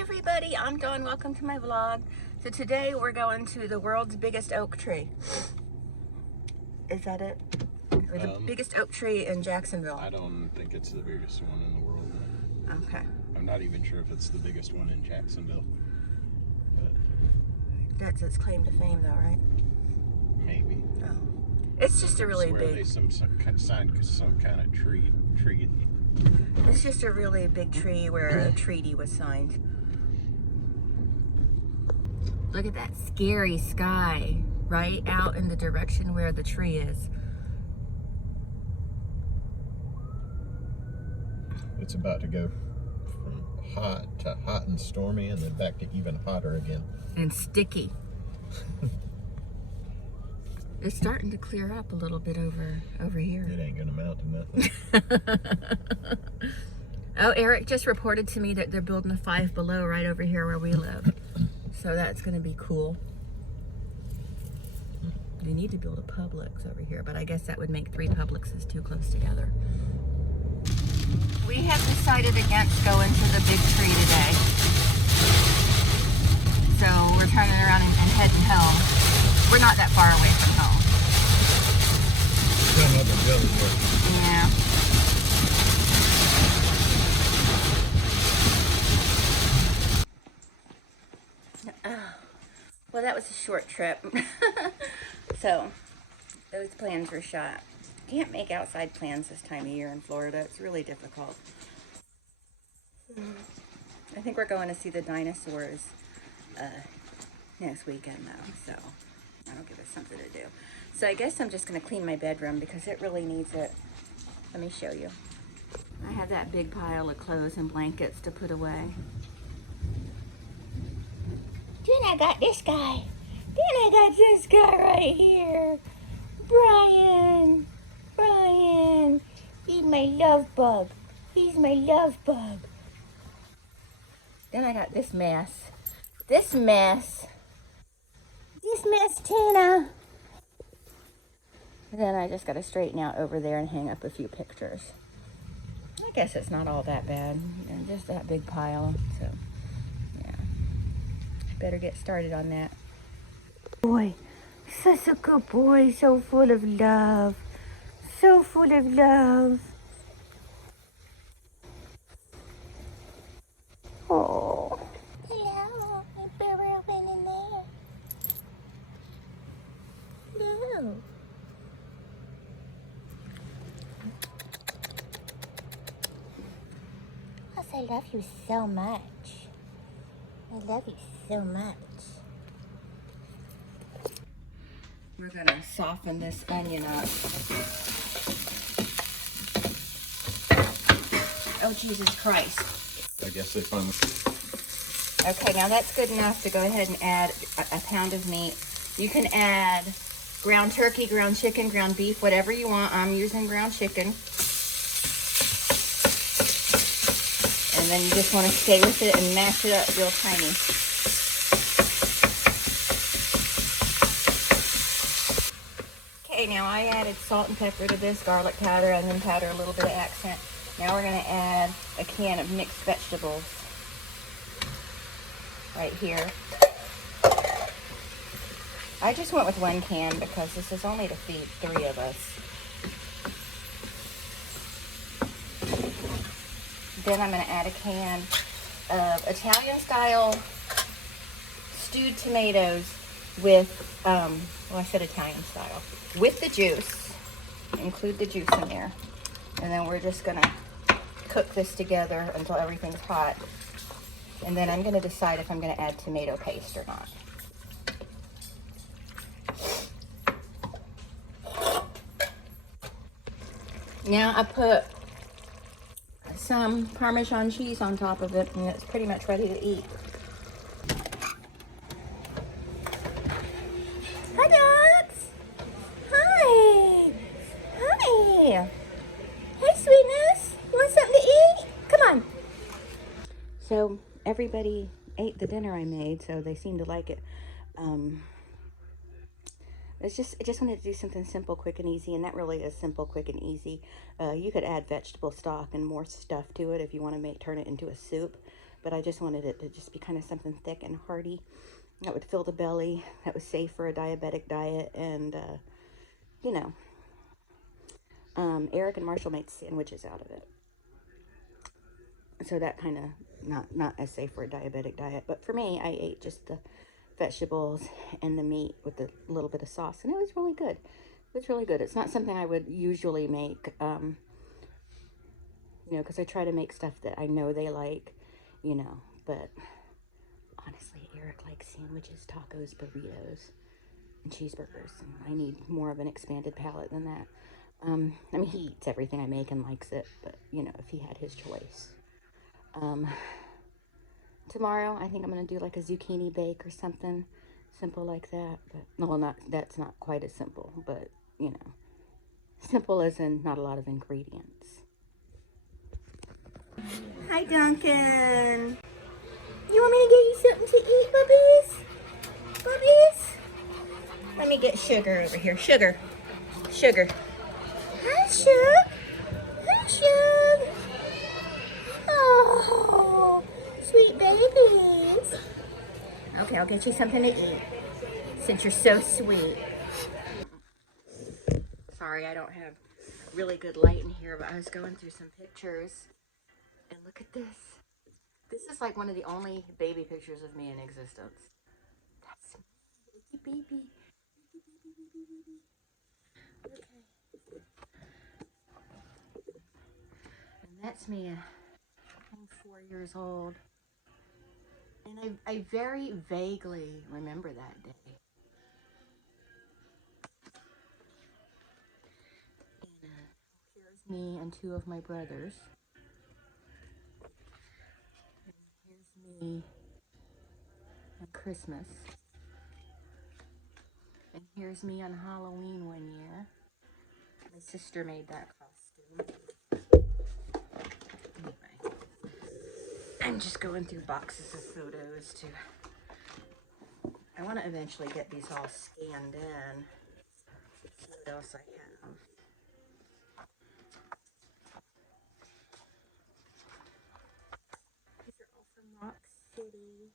everybody, I'm Dawn. Welcome to my vlog. So today we're going to the world's biggest oak tree. Is that it? Or the biggest oak tree in Jacksonville? I don't think it's the biggest one in the world. Okay. I'm not even sure if it's the biggest one in Jacksonville. But that's its claim to fame though, right? Maybe. Oh. It's just a really big... They signed some kind of treaty. It's just a really big tree where a treaty was signed. Look at that scary sky right out in the direction where the tree is. It's about to go from hot to hot and stormy and then back to even hotter again. And sticky. It's starting to clear up a little bit over here. It ain't gonna amount to nothing. Oh, Eric just reported to me that they're building a Five Below right over here where we live. So that's gonna be cool. They need to build a Publix over here, but I guess that would make 3 Publixes too close together. We have decided against going to the big tree today. So we're turning around and heading home. We're not that far away from home. Yeah. Well, that was a short trip. So, those plans were shot. Can't make outside plans this time of year in Florida. It's really difficult. I think we're going to see the dinosaurs next weekend though, so that'll give us something to do. So I guess I'm just going to clean my bedroom because it really needs it. Let me show you. I have that big pile of clothes and blankets to put away. Then I got this guy. Then I got this guy right here. Brian. Brian. He's my love bug. He's my love bug. Then I got this mess. This mess. This mess, Tina. And then I just got to straighten out over there and hang up a few pictures. I guess it's not all that bad. And just that big pile. So, yeah. Better get started on that. Boy, such a good boy. So full of love. So full of love. Oh. Hello. My bear went in there. Hello. I love you so much. I love you so much. We're gonna soften this onion up. Oh, Jesus Christ. I guess they finally... Okay, now that's good enough to go ahead and add a pound of meat. You can add ground turkey, ground chicken, ground beef, whatever you want. I'm using ground chicken. And then you just want to stay with it and mash it up real tiny. Okay, now I added salt and pepper to this, garlic powder, onion powder, a little bit of accent. Now we're going to add a can of mixed vegetables right here. I just went with 1 can because this is only to feed 3 of us. Then I'm going to add a can of Italian-style stewed tomatoes with, well, I said Italian-style, with the juice. Include the juice in there. And then we're just going to cook this together until everything's hot. And then I'm going to decide if I'm going to add tomato paste or not. Now I put some Parmesan cheese on top of it, and it's pretty much ready to eat. Hi, dogs. Hi. Hi. Hey, sweetness. You want something to eat? Come on. So everybody ate the dinner I made, so they seem to like it. I just wanted to do something simple, quick, and easy, and that really is simple, quick, and easy. You could add vegetable stock and more stuff to it if you want to turn it into a soup. but I just wanted it to just be kind of something thick and hearty that would fill the belly, that was safe for a diabetic diet. And you know, Eric and Marshall made sandwiches out of it, so that kind of not as safe for a diabetic diet. But for me, I ate just the vegetables and the meat with a little bit of sauce, and it was really good. It was really good. It's not something I would usually make, you know, because I try to make stuff that I know they like, you know. But honestly, Eric likes sandwiches, tacos, burritos, and cheeseburgers. And I need more of an expanded palate than that. I mean, he eats everything I make and likes it, but you know, if he had his choice. Um, Tomorrow, I think I'm gonna do like a zucchini bake or something simple like that. But no, well, not that's not quite as simple, but you know, simple as in not a lot of ingredients. Hi, Duncan. You want me to get you something to eat, bubbies? Bubbies? Let me get Sugar over here. Sugar. Sugar. Hi, Sugar. Hi, Sugar. Oh, sweet babies. Okay, I'll get you something to eat since you're so sweet. Sorry, I don't have really good light in here, but I was going through some pictures. And look at this. This is like one of the only baby pictures of me in existence. That's me, baby. Okay. And that's me. I'm 4 years old. And I very vaguely remember that day. And here's me and two of my brothers. And here's me on Christmas. And here's me on Halloween one year. My sister made that costume. Anyway, I'm just going through boxes of photos to. I want to eventually get these all scanned in. See what else I have. These are all from Rock City.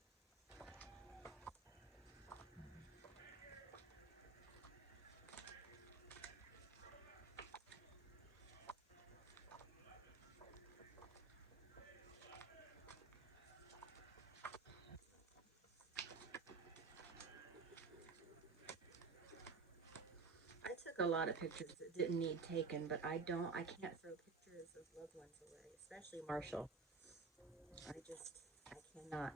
I took a lot of pictures that didn't need taken, but I can't throw pictures of loved ones away, especially Marshall. I cannot.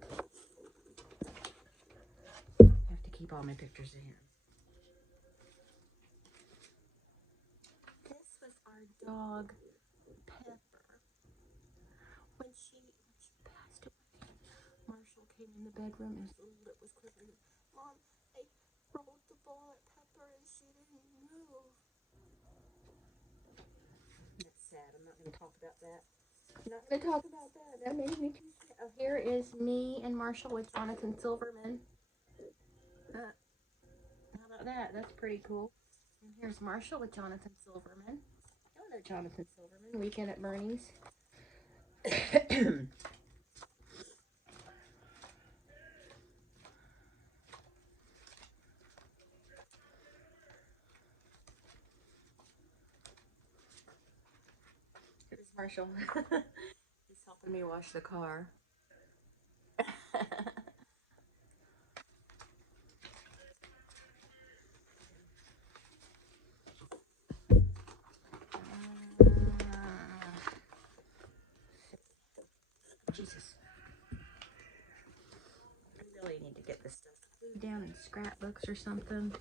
I have to keep all my pictures in here. This was our dog, Pepper. When she passed away, Marshall came in the bedroom and his little lip was quivering. Mom, I rolled the ball at Pepper and she didn't move. That's sad. I'm not going to talk about that. I'm not going to talk about that. That made me too sad. Oh, here is me and Marshall with Jonathan Silverman. How about that? That's pretty cool. And here's Marshall with Jonathan Silverman. Hello, Jonathan Silverman. Weekend at Bernie's. Here's Marshall. He's helping me wash the car. Jesus. I really need to get this stuff glued down in scrapbooks or something.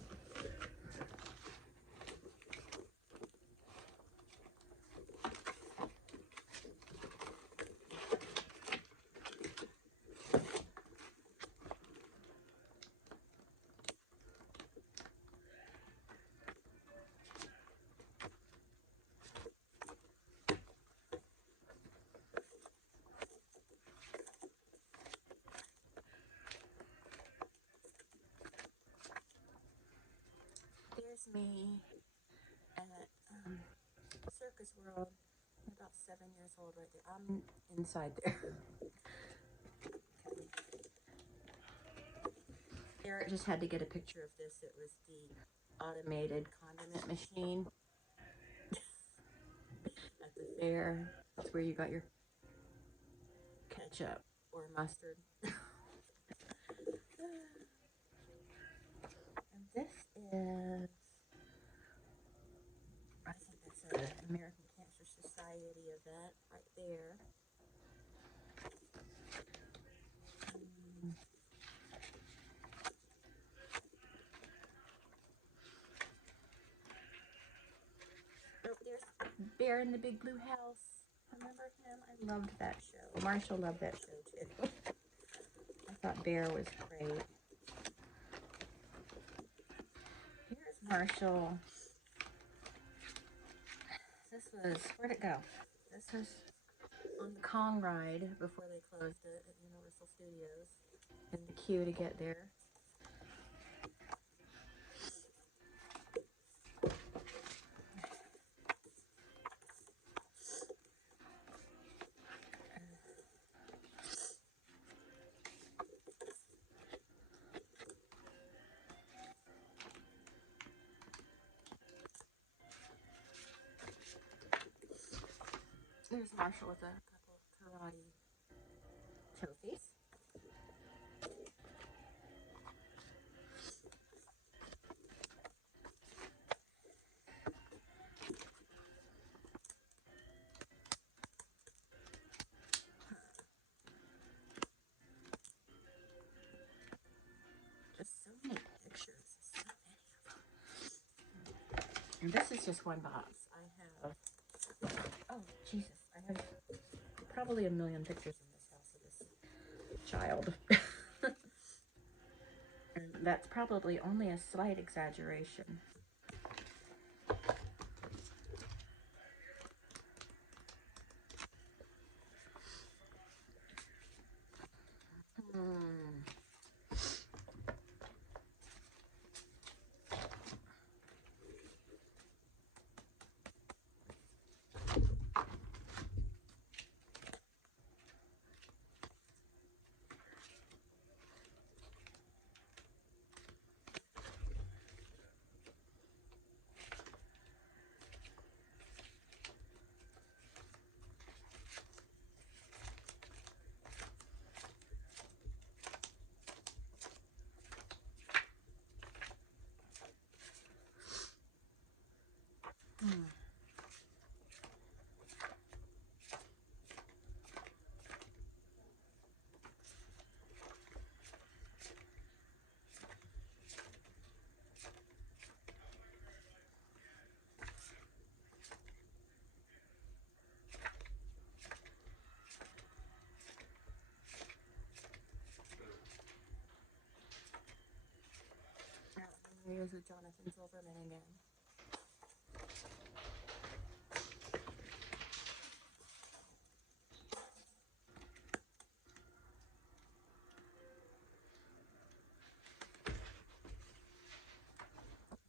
There's me at Circus World. I'm about 7 years old right there. I'm inside there. Barrett just had to get a picture of this. It was the automated condiment machine at the fair. That's where you got your ketchup or mustard. And this is, I think that's an American Cancer Society event right there. Oh, there's Bear in the Big Blue House. Remember him? I loved that show. Marshall loved that show too. I thought Bear was great. Here's Marshall. This was, where'd it go? This was on the Kong ride before they closed it at Universal Studios. In the queue to get there. There's Marshall with a couple of karate trophies. Just so many pictures. So many of them. And this is just one box. I have, oh Jesus, I have probably a million pictures in this house of this child. And that's probably only a slight exaggeration. Here's a Jonathan Silverman again.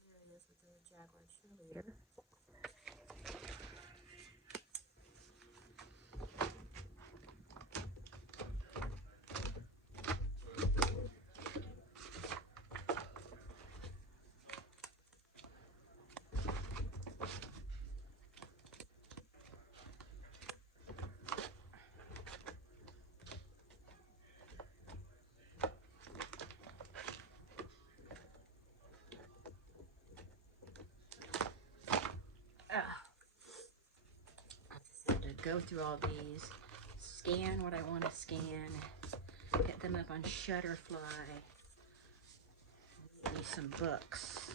There he is with the Jaguar cheerleader. I just have to go through all these, scan what I want to scan, get them up on Shutterfly, get me some books.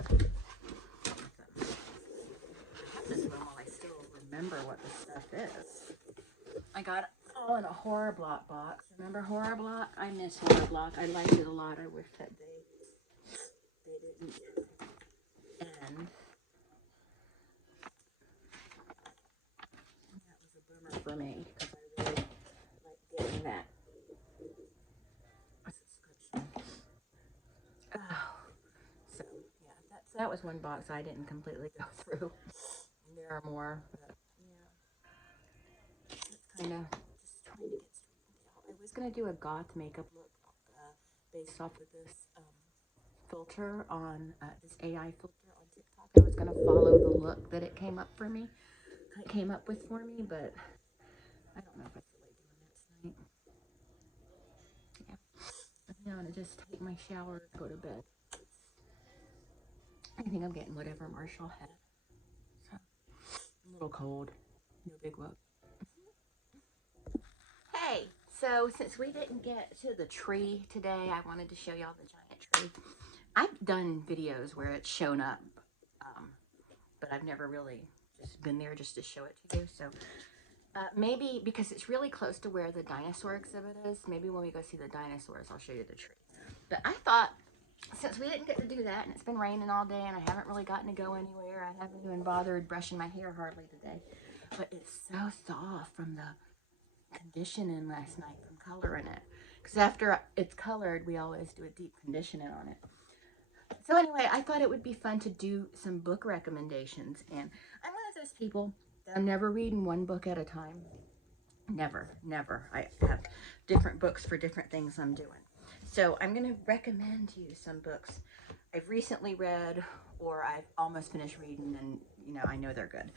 I have this one while I still remember what the stuff is. I got it all in a Horror Block box. Remember Horror Block? I miss Horror Block. I liked it a lot. I wish that they didn't end. That was a bummer for me because I really like getting that subscription. Oh, so yeah, that was one box I didn't completely go through. And there are more, but yeah, it's kind of just trying to get straightened out. I was gonna do a goth makeup look based off of this filter on this AI filter on TikTok. I was gonna follow the look that it came up for me. It came up with for me, but I don't know if I feel like doing that tonight. Yeah, I think I'm gonna just take my shower and go to bed. I think I'm getting whatever Marshall had. So, a little cold. No big whoop. Hey, so since we didn't get to the tree today, I wanted to show y'all the giant tree. I've done videos where it's shown up, um, but I've never really just been there just to show it to you. So maybe because it's really close to where the dinosaur exhibit is, maybe when we go see the dinosaurs, I'll show you the tree. But I thought, since we didn't get to do that, and it's been raining all day, and I haven't really gotten to go anywhere, I haven't even bothered brushing my hair hardly today, but it's so soft from the conditioning last night from coloring it. Because after it's colored, we always do a deep conditioning on it. So anyway, I thought it would be fun to do some book recommendations, and I'm one of those people that I'm never reading one book at a time. Never. I have different books for different things I'm doing. So I'm going to recommend you some books I've recently read or I've almost finished reading, and I know they're good.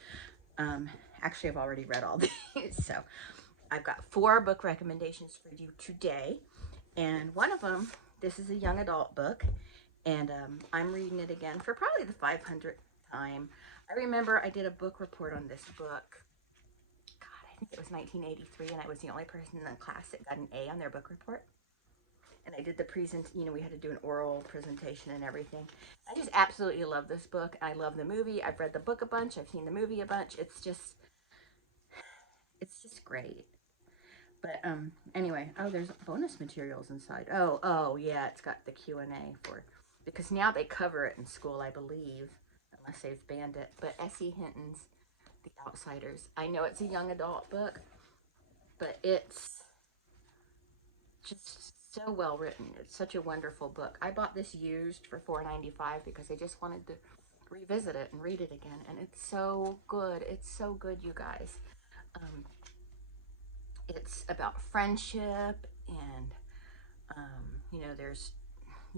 Actually, I've already read all these. So I've got 4 book recommendations for you today. And one of them, this is a young adult book, and I'm reading it again for probably the 500th time. I remember I did a book report on this book. God, I think it was 1983, and I was the only person in the class that got an A on their book report. And I did the we had to do an oral presentation and everything. I just absolutely love this book. I love the movie. I've read the book a bunch. I've seen the movie a bunch. It's just great. But anyway, oh, there's bonus materials inside. Oh yeah, it's got the Q&A for, because now they cover it in school, I believe, unless they've banned it. But S.E. Hinton's The Outsiders. I know it's a young adult book, but it's just so well written. It's such a wonderful book. I bought this used for $4.95 because I just wanted to revisit it and read it again, and it's so good. It's so good, you guys. It's about friendship, and there's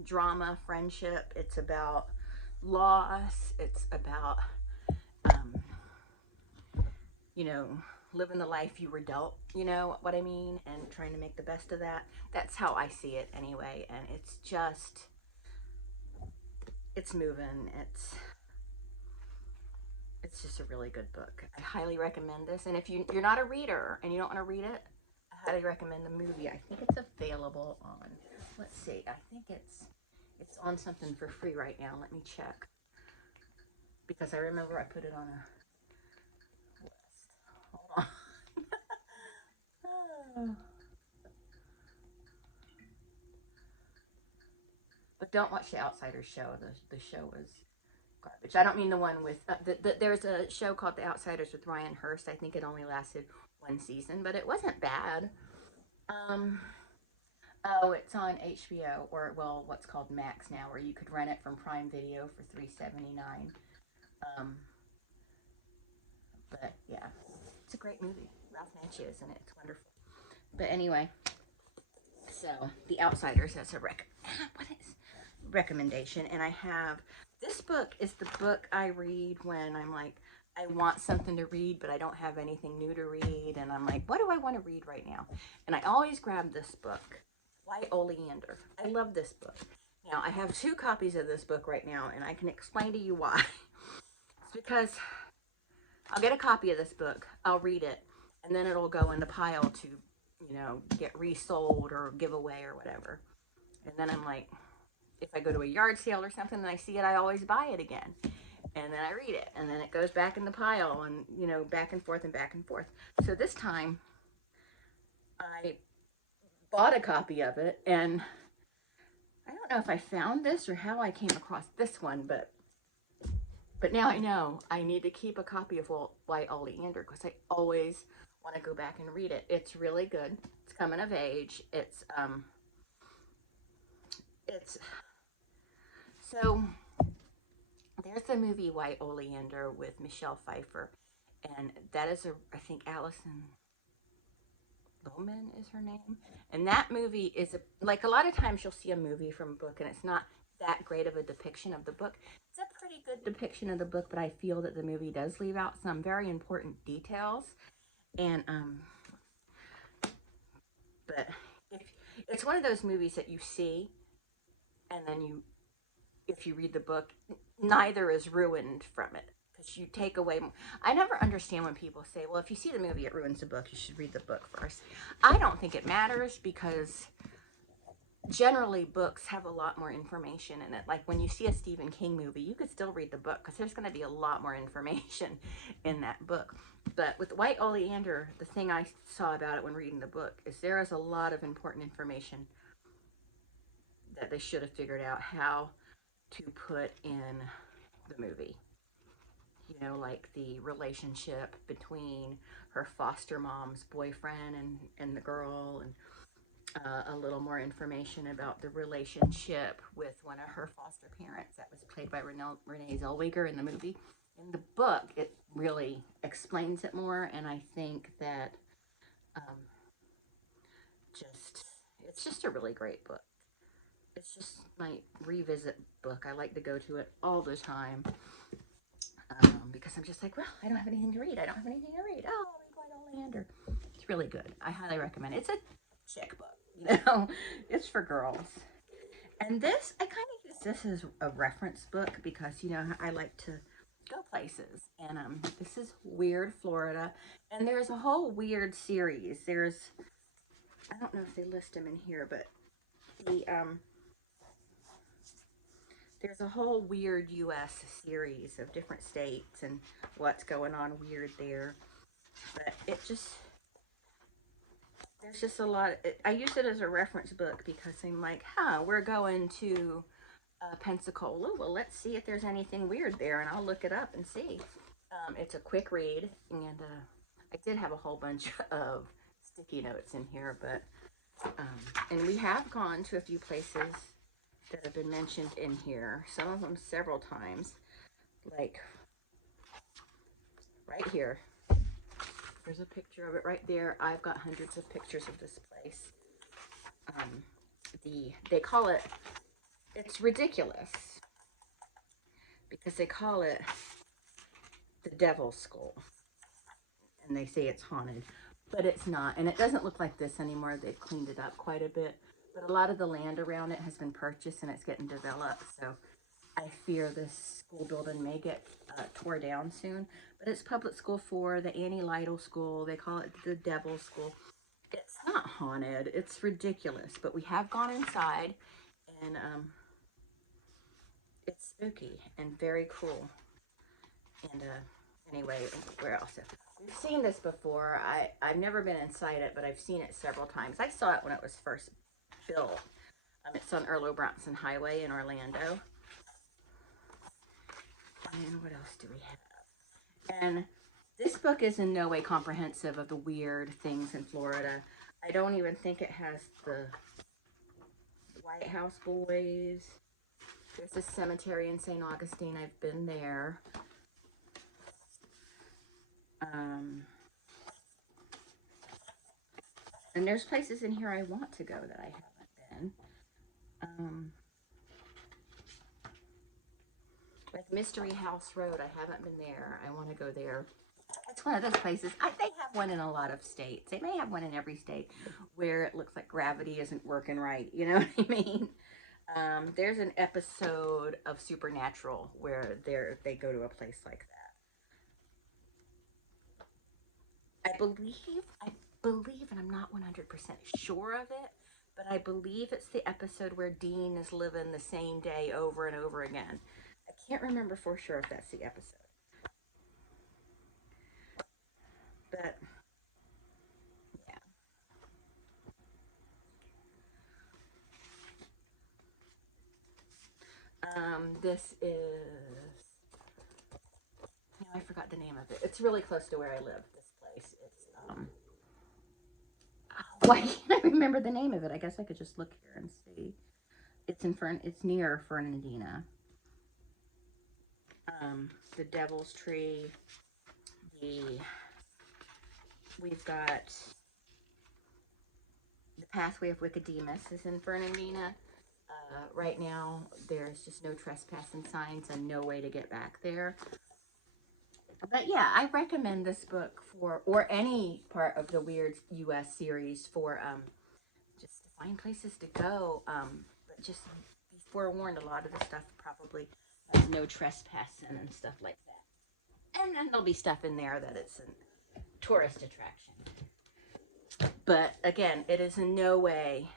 drama, friendship. It's about loss. It's about um, living the life you were dealt, you know what I mean, and trying to make the best of that. That's how I see it anyway. And it's moving. It's just a really good book. I highly recommend this. And if you're not a reader and you don't want to read it, I highly recommend the movie. I think it's available on, let's see, I think it's on something for free right now. Let me check. Because I remember I put it on a list. Hold on. But don't watch the Outsiders show. The show is garbage. I don't mean the one with there's a show called The Outsiders with Ryan Hurst. I think it only lasted 1 season, but it wasn't bad. Oh, it's on HBO, or well, what's called Max now, where you could rent it from Prime Video for $3.79. Um, but yeah, it's a great movie. Ralph Macchio is in it. It's wonderful. But anyway, so The Outsiders as a recommendation, and I have this book is the book I read when I'm like, I want something to read, but I don't have anything new to read, and I'm like, what do I want to read right now? And I always grab this book, White Oleander. I love this book. Now, I have 2 copies of this book right now, and I can explain to you why. It's because I'll get a copy of this book, I'll read it, and then it'll go in the pile to, get resold or give away or whatever. And then I'm like, if I go to a yard sale or something and I see it, I always buy it again. And then I read it, and then it goes back in the pile, and back and forth and back and forth. So this time I bought a copy of it, and I don't know if I found this or how I came across this one, but now I know I need to keep a copy of White Oleander because I always want to go back and read it. It's really good. It's coming of age. It's so there's the movie White Oleander with Michelle Pfeiffer, and that is I think Allison Bowman is her name. And that movie is like a lot of times you'll see a movie from a book and it's not that great of a depiction of the book. It's a pretty good depiction of the book, but I feel that the movie does leave out some very important details. And but if, it's one of those movies that you see and then if you read the book, neither is ruined from it because you take away. I never understand when people say, "Well, if you see the movie, it ruins the book. You should read the book first." I don't think it matters because generally books have a lot more information in it. Like when you see a Stephen King movie, you could still read the book because there's going to be a lot more information in that book. But with White Oleander, the thing I saw about it when reading the book is there is a lot of important information that they should have figured out how to put in the movie. You know, like the relationship between her foster mom's boyfriend and the girl, and a little more information about the relationship with one of her foster parents that was played by Renee Zellweger in the movie. In the book, it really explains it more, and I think that um, just it's just a really great book. It's just my revisit book. I like to go to it all the time because I'm just like, well, I don't have anything to read. I don't have anything to read. Oh, I'll read White Oleander. It's really good. I highly recommend it. It's a chick book, you know. It's for girls. And this, I kind of use this as a reference book because, you know, I like to go places. And this is Weird Florida. And there's a whole weird series. I don't know if they list them in here, but the there's a whole weird U.S. series of different states and what's going on weird there. But there's just a lot. I use it as a reference book because I'm like, we're going to Pensacola. Well, let's see if there's anything weird there, and I'll look it up and see. It's a quick read, and I did have a whole bunch of sticky notes in here, but and we have gone to a few places that have been mentioned in here. Some of them several times, like right here. There's a picture of it right there. I've got hundreds of pictures of this place. Um, they call it. It's ridiculous because they call it the Devil's School, and they say it's haunted, but it's not. And it doesn't look like this anymore. They've cleaned it up quite a bit, but a lot of the land around it has been purchased and it's getting developed. So I fear this school building may get tore down soon. But it's public school for the Annie Lytle School. They call it the Devil's School. It's not haunted. It's ridiculous. But we have gone inside, and it's spooky and very cool. And anyway, where else? We've seen this before. I've never been inside it, but I've seen it several times. I saw it when it was first built. It's on Earl Bronson Highway in Orlando. And what else do we have? And this book is in no way comprehensive of the weird things in Florida. I don't even think it has the White House Boys. There's a cemetery in St. Augustine. I've been there. And there's places in here I want to go that I haven't been. Like Mystery House Road, I haven't been there. I want to go there. It's one of those places. They have one in a lot of states. They may have one in every state where it looks like gravity isn't working right. You know what I mean? There's an episode of Supernatural where they go to a place like that. I believe, and I'm not 100% sure of it, but I believe it's the episode where Dean is living the same day over and over again. I can't remember for sure if that's the episode. But yeah. This is, I forgot the name of it. It's really close to where I live. This place. It's why can't I remember the name of it? I guess I could just look here and see. It's near Fernandina. The Devil's Tree. We've got pathway of Wikidemus is in Fernandina. Right now, there's just no trespassing signs and no way to get back there. But yeah, I recommend this book for, or any part of the Weird US series for just to find places to go. But just be forewarned, a lot of the stuff probably has no trespassing and stuff like that. And then there'll be stuff in there that it's a tourist attraction. But again, it is in no way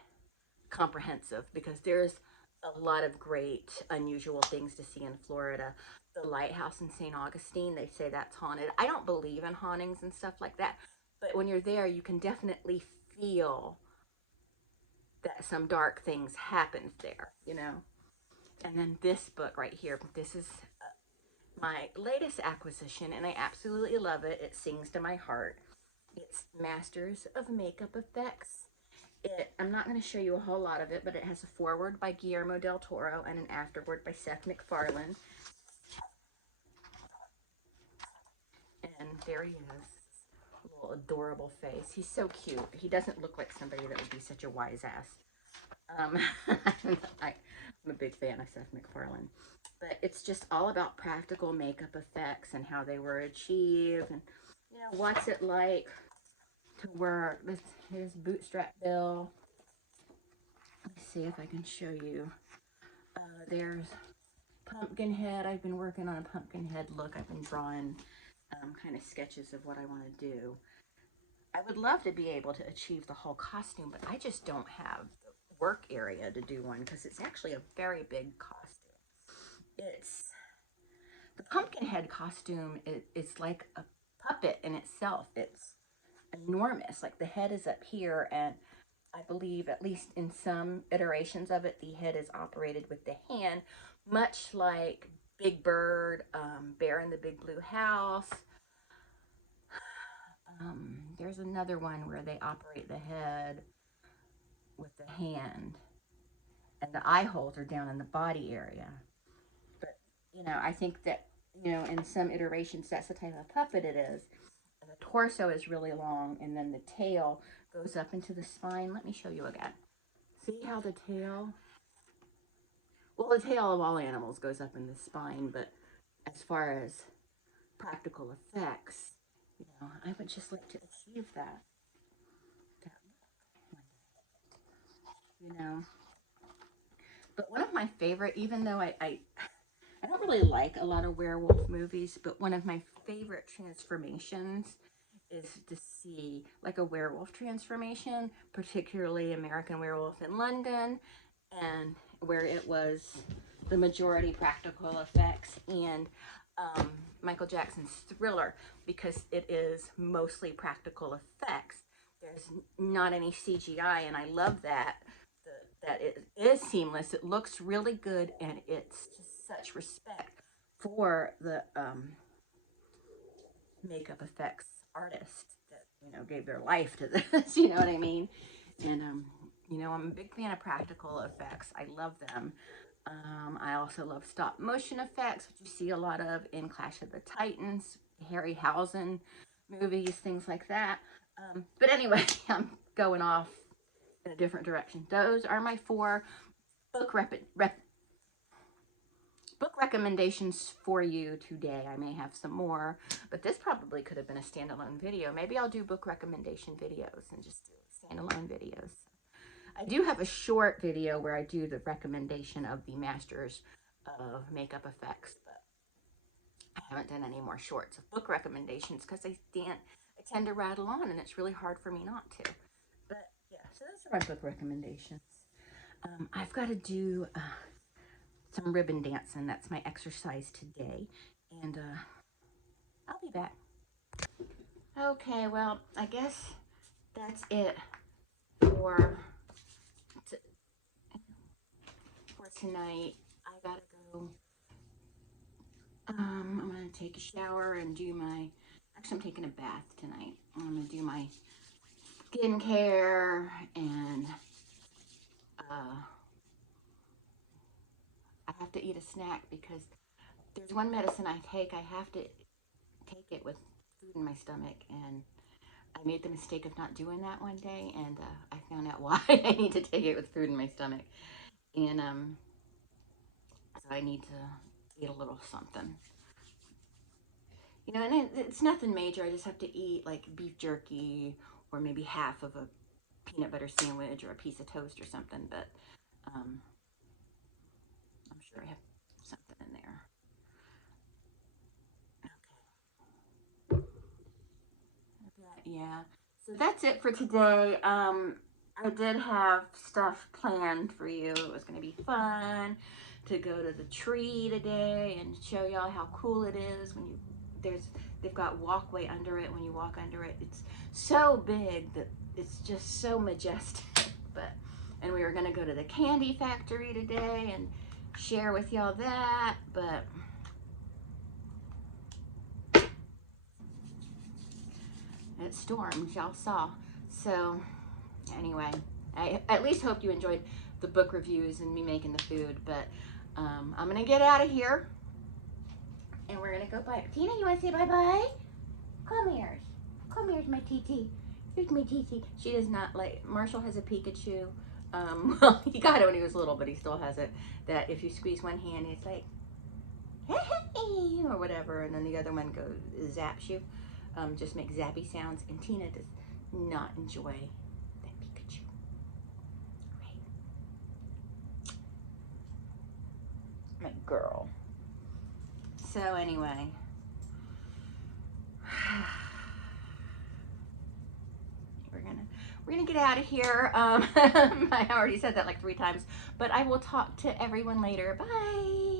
comprehensive because there's a lot of great, unusual things to see in Florida. The lighthouse in St. Augustine, they say that's haunted. I don't believe in hauntings and stuff like that, but when you're there, you can definitely feel that some dark things happened there, you know? And then this book right here, this is my latest acquisition, and I absolutely love it. It sings to my heart. It's Masters of Makeup Effects. I'm not going to show you a whole lot of it, but it has a foreword by Guillermo del Toro and an afterword by Seth MacFarlane. And there he is, little adorable face. He's so cute. He doesn't look like somebody that would be such a wise ass. I'm a big fan of Seth MacFarlane. But it's just all about practical makeup effects and how they were achieved, and you know, what's it like to wear this. Here's Bootstrap Bill. Let's see if I can show you. There's Pumpkinhead. I've been working on a Pumpkinhead look. I've been drawing kind of sketches of what I want to do. I would love to be able to achieve the whole costume, but I just don't have the work area to do one because it's actually a very big costume. It's the Pumpkinhead costume. It's like a puppet in itself. It's enormous. Like the head is up here, and I believe, at least in some iterations of it, the head is operated with the hand, much like Big Bird, Bear in the Big Blue House. There's another one where they operate the head with the hand, and the eye holes are down in the body area. But, you know, I think that, you know, in some iterations, that's the type of puppet it is. And the torso is really long, and then the tail goes up into the spine. Let me show you again. See how the tail, well, the tail of all animals goes up in the spine, but as far as practical effects, you know, I would just like to achieve that look, you know. But one of my favorite, even though I don't really like a lot of werewolf movies, but one of my favorite transformations is to see like a werewolf transformation, particularly American Werewolf in London, and where it was the majority practical effects, and Michael Jackson's Thriller, because it is mostly practical effects. There's not any CGI, and I love that that it is seamless. It looks really good, and it's just such respect for the makeup effects artists that, you know, gave their life to this. You know what I mean? And you know, I'm a big fan of practical effects. I love them. I also love stop motion effects, which you see a lot of in Clash of the Titans, Harryhausen movies, things like that. But anyway, I'm going off in a different direction. Those are my four book book recommendations for you today. I may have some more, but this probably could have been a standalone video. Maybe I'll do book recommendation videos and just do standalone videos. I do have a short video where I do the recommendation of the Masters of Makeup Effects, but I haven't done any more shorts of book recommendations because I tend to rattle on, and it's really hard for me not to. But yeah, so those are my book recommendations. I've got to do some ribbon dancing. That's my exercise today, and I'll be back. Okay, well, I guess that's it for tonight. I gotta go. I'm gonna take a shower and do my. Actually, I'm taking a bath tonight. I'm gonna do my skincare, and I have to eat a snack because there's one medicine I take. I have to take it with food in my stomach, and I made the mistake of not doing that one day, and I found out why. I need to take it with food in my stomach. And so I need to eat a little something. You know, and it's nothing major. I just have to eat like beef jerky or maybe half of a peanut butter sandwich or a piece of toast or something. But I'm sure I have something in there. Yeah. So that's it for today. I did have stuff planned for you. It was going to be fun to go to the tree today and show y'all how cool it is when they've got walkway under it. When you walk under it, it's so big that it's just so majestic. And we were going to go to the candy factory today and share with y'all that, but it stormed, y'all saw. So anyway, I at least hope you enjoyed the book reviews and me making the food, but I'm gonna get out of here and we're gonna go bye. Tina, you wanna say bye-bye? Come here. Come here's my TT. Here's my TT. She does not like, Marshall has a Pikachu. Well, he got it when he was little, but he still has it, that if you squeeze one hand, it's like, or whatever, and then the other one goes, zaps you. Just makes zappy sounds, and Tina does not enjoy that Pikachu. Right. My girl. So anyway, we're gonna get out of here. I already said that like 3 times, but I will talk to everyone later. Bye.